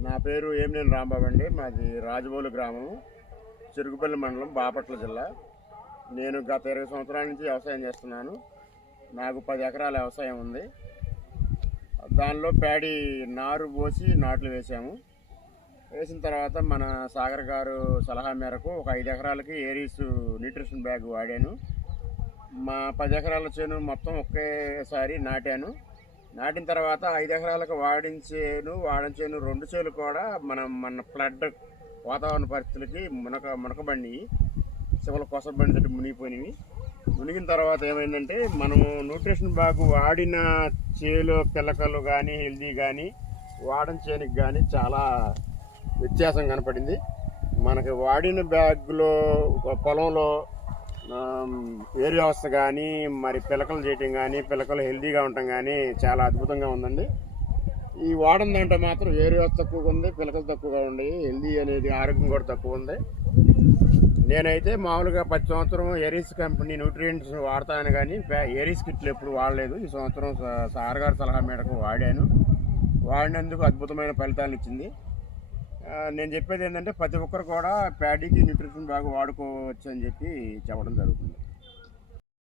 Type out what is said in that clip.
నా పేరు ఏమినేని రాంబాబు అండి. మాది రాజబోలు గ్రామం, చెరుకుపల్లి మండలం, బాపట్ల జిల్లా. నేను గత 20 సంవత్సరాల నుంచి వ్యవసాయం చేస్తున్నాను. నాకు 10 ఎకరాల వ్యవసాయం ఉంది. దానిలో ప్యాడీ నారు పోసి నాట్లు వేసాము. వేసిన తర్వాత మన సాగర్ గారు సలహా మేరకు ఒక 5 ఎకరాలకి ఏరీస్ న్యూట్రిషన్ బ్యాగ్ వాడాను. మా 10 ఎకరాల చేను మొత్తం ఒకేసారి నాటాను. నాటిన తర్వాత 5 ఎకరాలకు వాడిన చేను 2 చేలు కూడా మన ఫ్లడ్ వాతావరణ పరిస్థితులకి మునకబండి చివరి కొసబండి తోటి మునిగిపోయినవి. మునిగిన తర్వాత ఏమైందంటే, మనము న్యూట్రిషన్ బ్యాగ్ వాడిన చేలో పిలకలు కానీ హెల్దీ కానీ వాడిన చేనుకి కానీ చాలా వ్యత్యాసం కనపడింది. మనకి వాడిన బ్యాగ్లో పొలంలో ఏరు వ్యవస్థ కానీ మరి పిలకలు చేయటం కానీ పిలకలు హెల్దీగా ఉండటం కానీ చాలా అద్భుతంగా ఉందండి. ఈ వాడన దాంట్లో మాత్రం ఏరు వ్యవస్థ తక్కువగా ఉంది, పిలకలు తక్కువగా ఉన్నాయి, హెల్దీ అనేది ఆరోగ్యం కూడా తక్కువ ఉంది. నేనైతే మామూలుగా 10 సంవత్సరం ఏరీస్ కంపెనీ న్యూట్రియంట్స్ వాడతాను, కానీ ఏరీస్ కిట్లు ఎప్పుడు వాడలేదు. ఈ సంవత్సరం సార్ గారి సలహా మేరకు వాడినందుకు అద్భుతమైన ఫలితాలను ఇచ్చింది. నేను చెప్పేది ఏంటంటే, ప్రతి ఒక్కరు కూడా ప్యాడీకి న్యూట్రిషన్ బాగా వాడుకోవచ్చు అని చెప్పి చెప్పడం జరుగుతుంది.